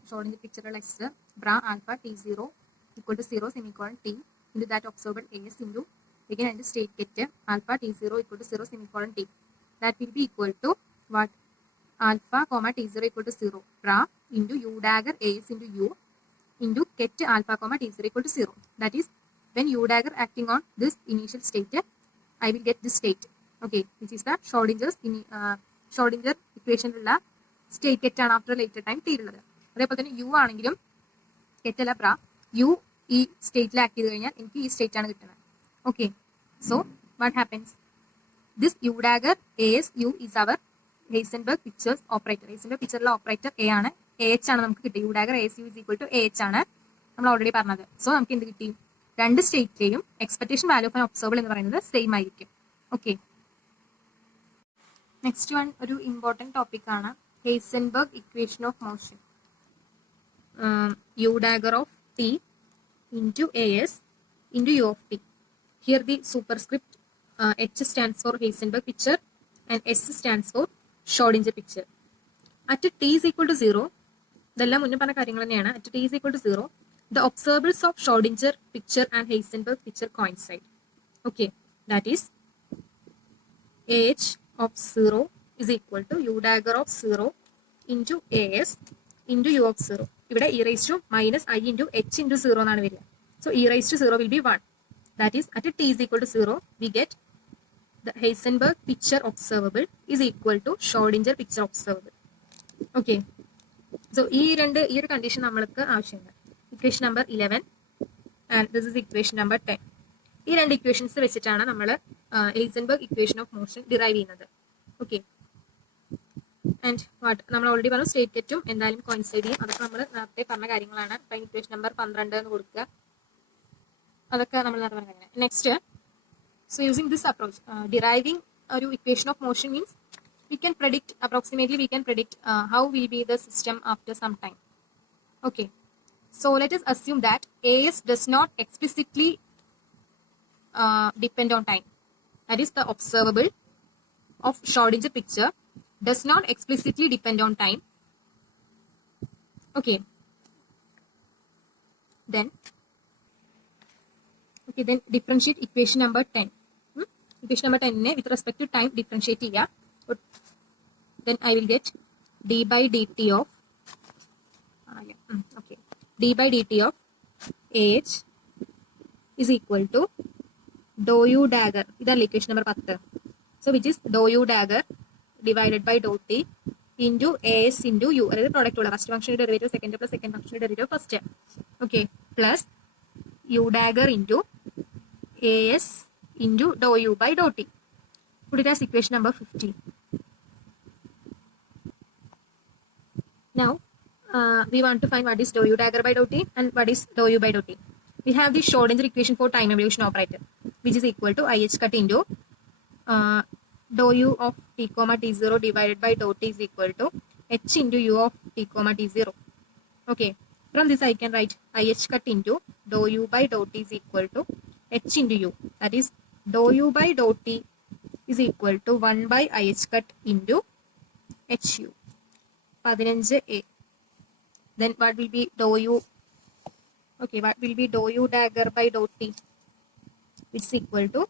Schrodinger picture X bra alpha t0 equal to 0 semicolon t into that observable AS into again and state get alpha t0 equal to 0 semicolon t. That will be equal to what? Alpha comma t0 equal to 0 bra into u dagger as into u into get alpha comma t0 equal to 0. That is, when u dagger acting on this initial state, I will get this state. Okay, which is the Schrodinger equation ulla state get ആണ് after later time t ഉള്ളത്. അതേപോലെ തന്നെ u ആണെങ്കിലും get അല്ല bra u ഈ സ്റ്റേറ്റിൽ act ചെയ്ത് കഴിഞ്ഞാൽ എനിക്ക് ഈ സ്റ്റേറ്റ് ആണ് കിട്ടുന്നത്. Okay, so what happens? This u dagger as u is our Heisenberg pictures operator. Heisenberg picture operator A ആണ്, AH ആണ് നമുക്ക് കിട്ടി. u dagger as u is equal to AH ആണ് നമ്മൾ ഓൾറെഡി പറഞ്ഞത്. സോ നമുക്ക് എന്ത് കിട്ടി? രണ്ട് സ്റ്റേറ്റിലെയും expectation value of an observable എന്ന് പറയുന്നത് സെയിം ആയിരിക്കും. ഓക്കെ, നെക്സ്റ്റ് വൺ ഒരു ഇമ്പോർട്ടൻറ്റ് ടോപ്പിക് ആണ് Heisenberg equation of motion. u dagger of t into as into u of t. Here the superscript H stands for Heisenberg picture and S stands for Schrodinger picture. At t is equal to 0, ഇതെല്ലാം മുന്നേ പറഞ്ഞ കാര്യങ്ങൾ തന്നെയാണ്. At t is equal to 0, the observables of Schrodinger picture and Heisenberg picture coincide. Okay, that is AH of 0 is equal to u dagger of 0 into AS into u of 0. ഇവിടെ e raised to minus I into h into 0 എന്നാണ് വരിക. So e raised to 0 will be 1. That is, at t is equal to 0, we get the Heisenberg picture observable is equal to Schrodinger picture observable. Okay, so ഈ ഒരു condition നമ്മൾക്ക് ആവശ്യമുണ്ട്. Equation number 11 and this is equation number 10. ഈ രണ്ട് equations വെച്ചിട്ടാണ് നമ്മൾ Heisenberg equation of motion derive ചെയ്യുന്നത്. Okay, and what നമ്മൾ ഓൾറെഡി പറഞ്ഞു സ്റ്റേറ്റ് ഗെറ്റും എന്തായാലും കോയിൻസൈഡ് ചെയ്യും. അതൊക്കെ നമ്മൾ നേരത്തെ പറഞ്ഞ കാര്യങ്ങളാണ്. ഇക്വേഷൻ നമ്പർ 12 എന്ന് കൊടുക്കുക. അതൊക്കെ നമ്മൾ നേരത്തെ പറഞ്ഞ കാര്യങ്ങൾ. Next, so using this approach, deriving a equation of motion means we can predict approximately how will be the system after some time. Okay, so let us assume that AS does not explicitly depend on time. That is, the observable of Schrodinger picture does not explicitly depend on time. Okay, then differentiate equation number 10. Equation number 10 with respect to time differentiate here. Then I will get d by dt of d by dt of AH is equal to dou u dagger. This is equation number 10. So which is dou u dagger divided by dou t into AS into u. That is the product order. First function derivative, second plus second function derivative first. Okay. Plus U dagger into A S into do U by do T. Put it as equation number 15. Now, we want to find what is dou u dagger by dou t and what is dou u by dou t. We have the Schrodinger equation for time evolution operator, which is equal to IH cut into dou u of t comma t0 divided by dou t is equal to h into u of t comma t0. Okay, from this I can write IH cut into dou u by dou t is equal to h into u. That is dou u by dou t is equal to 1 by IH cut into HU. 15a. Then what will be dou u? Okay, what will be dou u dagger by dou t? It's equal to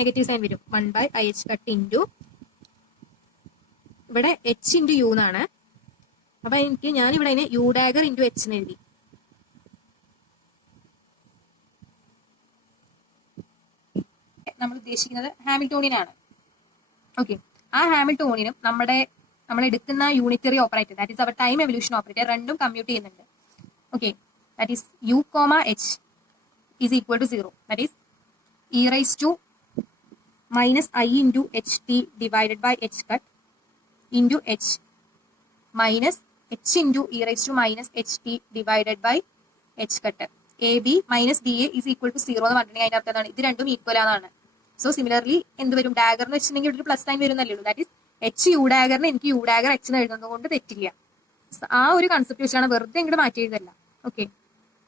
negative sign വരും 1 by IH cut into ഇവിടെ h into u എന്നാണ്. അപ്പൊ ഞാൻ ഇവിടെ അതിനെ u dagger into h എന്ന് എഴുതി. നമ്മൾ ഉദ്ദേശിക്കുന്നത് ഹാമിൽട്ടോണിയൻ ആണ്. ഓക്കെ, ആ ഹാമിൽട്ടോണിയനും നമ്മൾ എടുക്കുന്ന unitary operator that is our time evolution operator രണ്ടും കമ്മ്യൂട്ട് ചെയ്യുന്നുണ്ട്. Okay, that is U comma H is equal to 0. That is E raise to minus I into H T divided by H cut into H minus H into E raise to minus H T divided by H cut. A B minus B A is equal to 0 എന്ന് പറഞ്ഞിട്ടുണ്ടെങ്കിൽ അതിൻ്റെ അർത്ഥം എന്താണ്? ഇത് രണ്ടും equal ആണെന്നാണ്. So similarly എന്ത് വരും? ഡാഗർ എന്ന് വെച്ചിട്ടുണ്ടെങ്കിൽ ഒരു പ്ലസ് സൈൻ വരുന്നല്ലേ ഉള്ളൂ. ദാറ്റ് ഈസ് എച്ച് യു ഡാഗറിന് എനിക്ക് യു ഡാഗർ എച്ച് എന്ന് എഴുതുന്നത് കൊണ്ട് തെറ്റില്ല. ആ ഒരു കൺസെപ്റ്റ് വെച്ചാണ്, വെറുതെ ഇങ്ങോട്ട് മാറ്റി എഴുതല്ല. ഓക്കെ,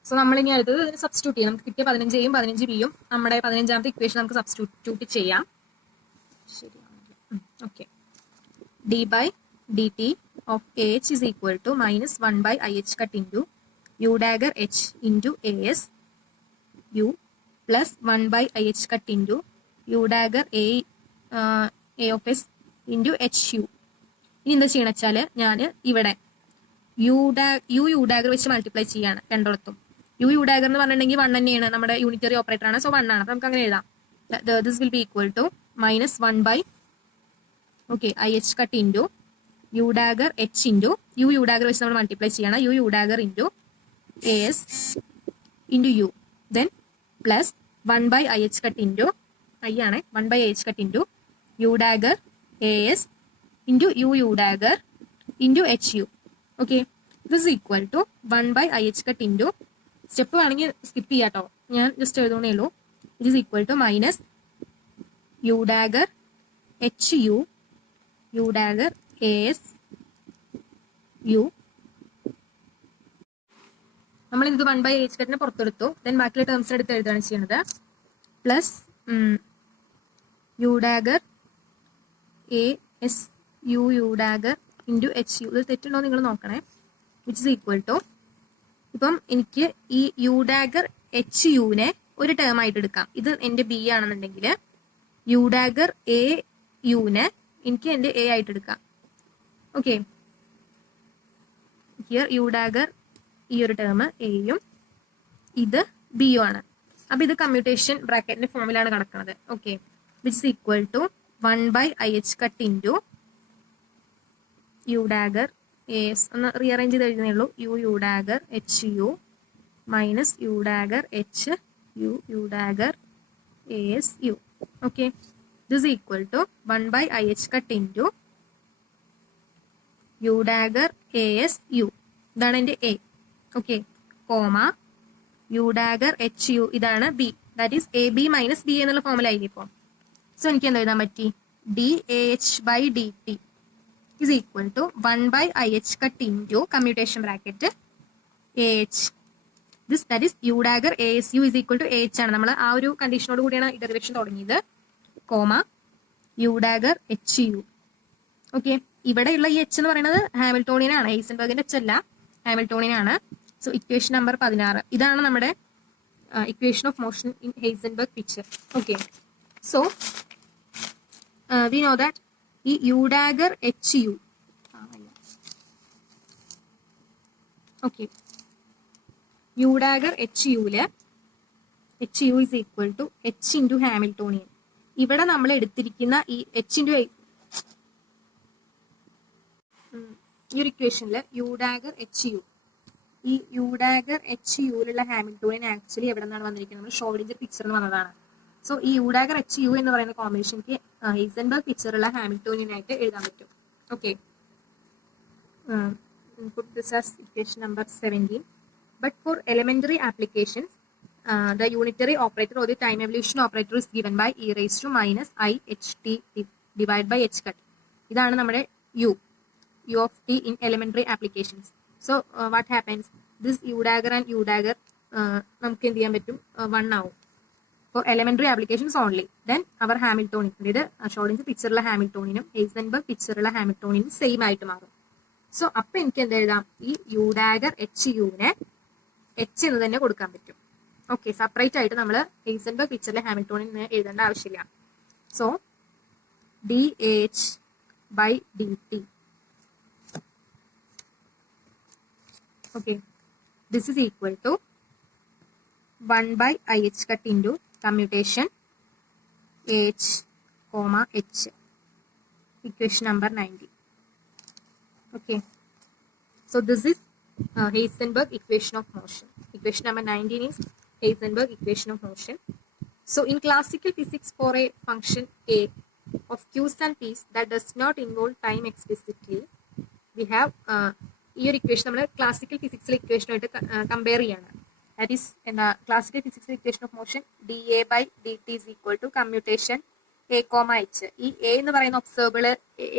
സോ നമ്മൾ ഇനി അടുത്തത് ഇതിന് സബ്സ്റ്റിറ്റ്യൂട്ട് ചെയ്യാം. നമുക്ക് കിട്ടിയ 15 15 ബിയും നമ്മുടെ 15ാമത്തെ ഇക്വേഷൻ നമുക്ക് സബ്സ്റ്റിറ്റ്യൂട്ട് ചെയ്യാം. ശരിയാണ്. Okay, D by D T of A H is equal to minus 1 by I H cut into U dagger H into A S U plus 1 by I H cut into U dagger A of S into H U. ഇനി എന്താ ചെയ്യണം വെച്ചാൽ ഞാൻ ഇവിടെ U dagger വെച്ച് multiply ചെയ്യാണ് രണ്ടിടത്തും. U dagger എന്ന് പറഞ്ഞിട്ടുണ്ടെങ്കിൽ 1 തന്നെയാണ്, നമ്മുടെ യൂണിറ്ററി ഓപ്പറേറ്റർ ആണ്. സോ 1 ആണ്. അപ്പൊ നമുക്ക് അങ്ങനെ എഴുതാം. This will be equal to minus 1 by I H cut into U dagger H into U dagger വെച്ച് നമ്മൾ മൾട്ടിപ്ലൈ ചെയ്യണം. U dagger into A S into U then plus 1 by I H cut into I ആണ് 1 by I H cut into U dagger A S into U dagger into H U. Okay, this equal to 1 by I H cut into step വേണമെങ്കിൽ skip ചെയ്യാം കേട്ടോ, ഞാൻ just എഴുതുന്നേ ഉള്ളൂ. It is equal to minus U dagger H U dagger A S U. നമ്മൾ ഇത് 1 by h കട്ടിനെ പുറത്തെടുത്തു. Then ബാക്കിയുള്ള ടേംസിന് എടുത്ത് എഴുതുകയാണ് ചെയ്യുന്നത്. Plus U dagger A S U dagger into H U. ഇത് തെറ്റുണ്ടോ നിങ്ങൾ നോക്കണേ. വിച്ച് ഇസ് ഈക്വൽ ടു, ഇപ്പം എനിക്ക് ഈ യു ഡാഗർ എച്ച് യുവിനെ ഒരു ടേം ആയിട്ട് എടുക്കാം. ഇത് എൻ്റെ ബി ആണെന്നുണ്ടെങ്കിൽ യു ഡാഗർ എ യുവിനെ എനിക്ക് എൻ്റെ എ ആയിട്ട് എടുക്കാം. ഓക്കെ, ഹിയർ യു ഡാഗർ ഈ ഒരു ടേം എയും ഇത് ബിയും ആണ്. അപ്പൊ ഇത് കമ്മ്യൂട്ടേഷൻ ബ്രാക്കറ്റിന്റെ ഫോമിലാണ് കിടക്കുന്നത്. Okay, which is equal to 1 by I H cut into U dagger A S. ഒന്ന് റീഅറേഞ്ച് ചെയ്ത് എഴുതുന്നേ ഉള്ളൂ. U dagger H U minus U dagger H U dagger A S U. Okay, this equal to 1 by I H cut into U dagger A S U. ഇതാണ് എൻ്റെ A. Okay, comma U dagger H U, ഇതാണ് B. That is A B minus B എന്നുള്ള ഫോമിലായിരിക്കും ഇപ്പോൾ. So എനിക്ക് എന്താ എഴുതാൻ പറ്റി? D A H by D T is equal to 1 by I H cut into commutation bracket A H. This that is U dagger A S U is equal to A H ആണ്. നമ്മൾ ആ ഒരു കണ്ടീഷനോട് കൂടിയാണ് ഈ derivation തുടങ്ങിയത്. Comma U dagger H U. Okay, ഇവിടെയുള്ള ഈ എച്ച് എന്ന് പറയുന്നത് ഹാമിൽട്ടോണിയൻ ആണ്, ഹൈസൻബർഗിന്റെ എച്ച് അല്ല, ഹാമിൽട്ടോണിയൻ ആണ്. സോ ഇക്വേഷൻ നമ്പർ 16 ഇതാണ് നമ്മുടെ equation of motion in Heisenberg picture. Okay, so we know that ഈ U dagger H U, okay, U dagger H യുല് H U is equal to H into Hamiltonian. ഇവിടെ നമ്മൾ എടുത്തിരിക്കുന്ന ഈ H into ഈ ഒരു ഇക്വേഷനിൽ യു ഡാഗർ എച്ച് യു ഈ യു ഡാഗർ എച്ച് യുയിലുള്ള ഹാമിൽട്ടോണിയൻ ആക്ച്വലി എവിടെ നിന്നാണ് വന്നിരിക്കുന്നത്? നമ്മൾ ഷ്രോഡിഞ്ചർ പിക്ചർ എന്ന് വന്നതാണ്. സോ ഈ യു ഡാഗർ എച്ച് യു എന്ന് പറയുന്ന കോമ്പിനേഷനിക്ക് ഹൈസൻബർഗ് പിക്ചറുള്ള ഹാമിൽട്ടോണിയനായിട്ട് എഴുതാൻ പറ്റും. Okay, put this as equation number 17. But for elementary applications, the unitary operator or the time evolution operator is given by e raised to minus I h t divided by h cut. ഇതാണ് നമ്മുടെ u of t in elementary applications. So what happens? This u dagger and u dagger നമുക്ക് എന്ത് ചെയ്യാൻ പറ്റും? 1 ആവും. For elementary applications only. Then our Hamiltonian, അതായത് Schrödinger പിക്ചറുള്ള ഹാമിൽട്ടോണിനും Heisenberg പിക്ചറുള്ള ഹാമിൽട്ടോണിനും same ആയിട്ട് മാറും. സോ അപ്പൊ എനിക്ക് എന്ത് എഴുതാം? ഈ യു ഡാഗർ എച്ച് യുവിനെ എച്ച് എന്ന് തന്നെ കൊടുക്കാൻ പറ്റും. ഓക്കെ, സെപ്പറേറ്റ് ആയിട്ട് നമ്മൾ ഹൈസൻബർഗ് പിക്ചറിലെ ഹാമിൽട്ടോണിന് എഴുതേണ്ട ആവശ്യമില്ല. So D H by D T. Okay, this is equal to 1 by IH cut into commutation H, H. Equation number 90. Okay, so this is Heisenberg equation of motion. Equation number 19 is Heisenberg equation of motion. So in classical physics, for a function A of Q's and P's that does not involve time explicitly, we have ഈ ഒരു equation നമ്മൾ classical ഫിസിക്സിലെ ഇക്വേഷനായിട്ട് compare ചെയ്യാണ്. That is, in the classical physics equation of motion, dA by dt is equal to commutation A, H. ഈ A എന്ന് പറയുന്ന observable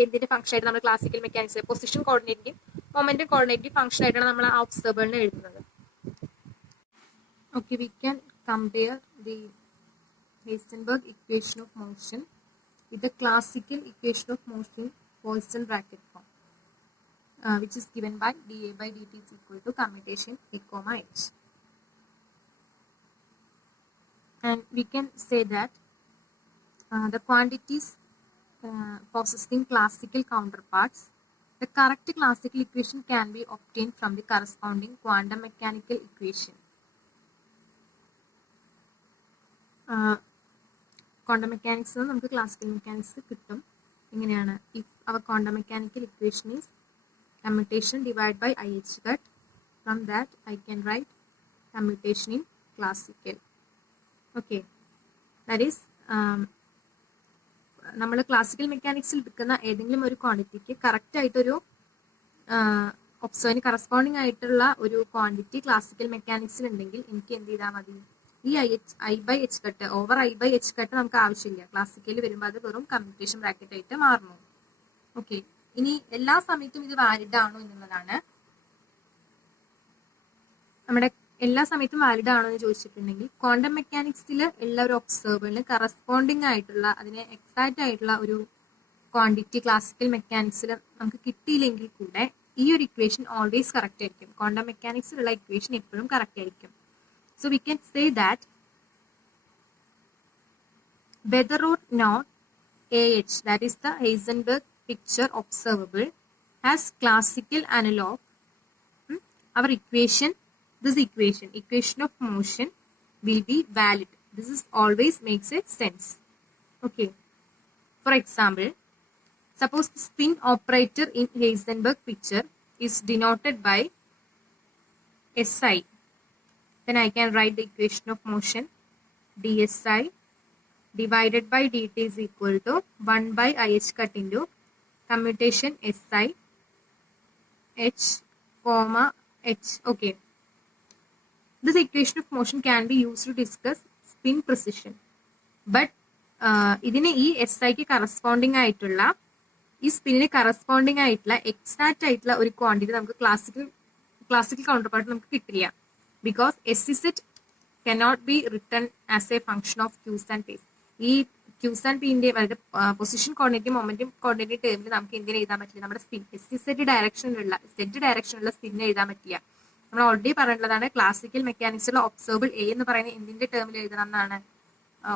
എന്തിന്റെ function ആയിട്ട് നമ്മൾ ക്ലാസിക്കൽ മെക്കാനിക്സ് പൊസിഷൻ കോർഡിനേറ്റിന്റെയും മൊമെന്റം കോർഡിനേറ്റിന്റെയും ഫംഗ്ഷൻ ആയിട്ടാണ് നമ്മൾ ആ ഒബ്സർവബിളിനെ എഴുതുന്നത്. Okay, we can compare the Heisenberg equation of motion with the classical equation of motion Poisson bracket form, which is given by dA by dt is equal to commutation A, H. And we can say that the quantities possessing classical counterparts, the correct classical equation can be obtained from the corresponding quantum mechanical equation. Quantum mechanics നമുക്ക് classical mechanics കിട്ടും. ഇങ്ങനെയാണ്, if our quantum mechanical equation is commutation divided by IH cut, from that I can write commutation in classical. Okay, that is നമ്മൾ classical മെക്കാനിക്സിൽ എടുക്കുന്ന ഏതെങ്കിലും ഒരു ക്വാണ്ടിറ്റിക്ക് correct ആയിട്ടൊരു ഒബ്സർവിന് corresponding ആയിട്ടുള്ള ഒരു ക്വാണ്ടിറ്റി ക്ലാസിക്കൽ മെക്കാനിക്സിൽ ഉണ്ടെങ്കിൽ എനിക്ക് എന്ത് ചെയ്താൽ മതി? ഈ I by H cut over I by H cut നമുക്ക് ആവശ്യമില്ല. ക്ലാസിക്കലിൽ വരുമ്പോൾ അത് വെറും കമ്മ്യൂട്ടേഷൻ ബ്രാക്കറ്റ് ആയിട്ട് മാറുന്നു. ഓക്കെ, ഇനി എല്ലാ സമയത്തും ഇത് വാലിഡ് ആണോ എന്നുള്ളതാണ്. നമ്മുടെ എല്ലാ സമയത്തും വാലിഡ് ആണോ എന്ന് ചോദിച്ചിട്ടുണ്ടെങ്കിൽ ക്വാണ്ടം മെക്കാനിക്സിൽ ഉള്ള ഒരു ഒബ്സർവറിന് കറസ്പോണ്ടിങ് ആയിട്ടുള്ള അതിന് എക്സാക്റ്റ് ആയിട്ടുള്ള ഒരു ക്വാണ്ടിറ്റി ക്ലാസിക്കൽ മെക്കാനിക്സിൽ നമുക്ക് കിട്ടിയില്ലെങ്കിൽ കൂടെ ഈ ഒരു ഇക്വേഷൻ ഓൾവേസ് കറക്റ്റ് ആയിരിക്കും. ക്വാണ്ടം മെക്കാനിക്സിലുള്ള ഇക്വേഷൻ എപ്പോഴും കറക്റ്റ് ആയിരിക്കും. So we can say that whether or not AH, that is the Heisenberg picture observable, has classical analog, our equation, this equation of motion will be valid. This is always makes a sense. Okay, for example, suppose the spin operator in Heisenberg picture is denoted by SI, then I can write the equation of motion dSI divided by dt is equal to 1 by IH cut into commutation SI H, H. Okay, this equation of motion can be used to discuss spin precision. But ഇതിന് ഈ S ഐക്ക് corresponding ആയിട്ടുള്ള ഈ സ്പിന്നിന് corresponding ആയിട്ടുള്ള exact ആയിട്ടുള്ള ഒരു quantity നമുക്ക് classical counter part നമുക്ക് കിട്ടില്ല. Because S is it cannot be written as a function of qs and ps. ഈ ക്യൂസ് ആൻഡ് പിന്റെ അതായത് പൊസിഷൻ കോർഡിനേറ്റ് മൊമെന്റം കോർഡിനേറ്റ് ടേമിൽ നമുക്ക് എന്തിനു എഴുതാൻ പറ്റില്ല? നമ്മുടെ സ്പിൻ എസ് ഇസെറ്റ് ഡയറക്ഷനിലുള്ള സ്പിന്നെ എഴുതാൻ പറ്റില്ല. നമ്മൾ ഓൾറെഡി പറഞ്ഞിട്ടുള്ളതാണ് ക്ലാസിക്കൽ മെക്കാനിക്സിലുള്ള ഒബ്സർവബിൾ എ എന്ന് പറയുന്ന എന്തിന്റെ ടേമിൽ എഴുതണം എന്നാണ്?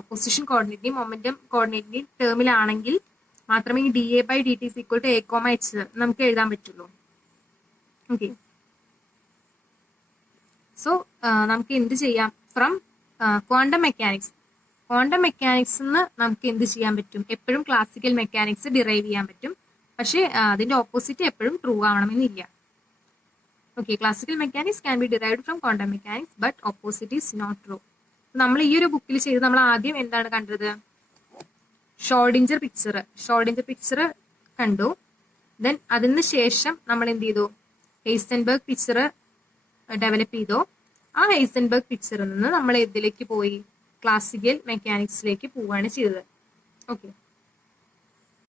പൊസിഷൻ കോർഡിനേറ്റിന്റെയും മൊമെന്റം കോർഡിനേറ്റിന്റെയും ടേമിലാണെങ്കിൽ മാത്രമേ ഈ dA by dt is equal to A, H നമുക്ക് എഴുതാൻ പറ്റുള്ളൂ. ഓക്കെ, സോ നമുക്ക് എന്ത് ചെയ്യാം? ഫ്രം ക്വാണ്ടം മെക്കാനിക്സ് നമുക്ക് എന്ത് ചെയ്യാൻ പറ്റും? എപ്പോഴും ക്ലാസിക്കൽ മെക്കാനിക്സ് ഡിറൈവ് ചെയ്യാൻ പറ്റും. പക്ഷേ അതിന്റെ ഓപ്പോസിറ്റ് എപ്പോഴും ട്രൂ ആവണമെന്നില്ല. Okay, classical mechanics can be derived from quantum mechanics but opposite is not true. നമ്മൾ ഈ ഒരു ബുക്കിൽ ചെയ്ത് നമ്മൾ ആദ്യം എന്താണ് കണ്ടത്? ഷ്രോഡിഞ്ചർ പിക്ചർ കണ്ടു. ദെൻ അതിന് ശേഷം നമ്മൾ എന്ത് ചെയ്തു? ഹെയ്സൻബർഗ് പിക്ചർ ഡെവലപ്പ് ചെയ്തു. ആ ഹെയ്സൻബർഗ് പിക്ചറിൽ നിന്ന് നമ്മൾ ഇതിലേക്ക് പോയി? ക്ലാസിക്കൽ മെക്കാനിക്സിലേക്ക് പോവുകയാണ് ചെയ്തത്. ഓക്കെ.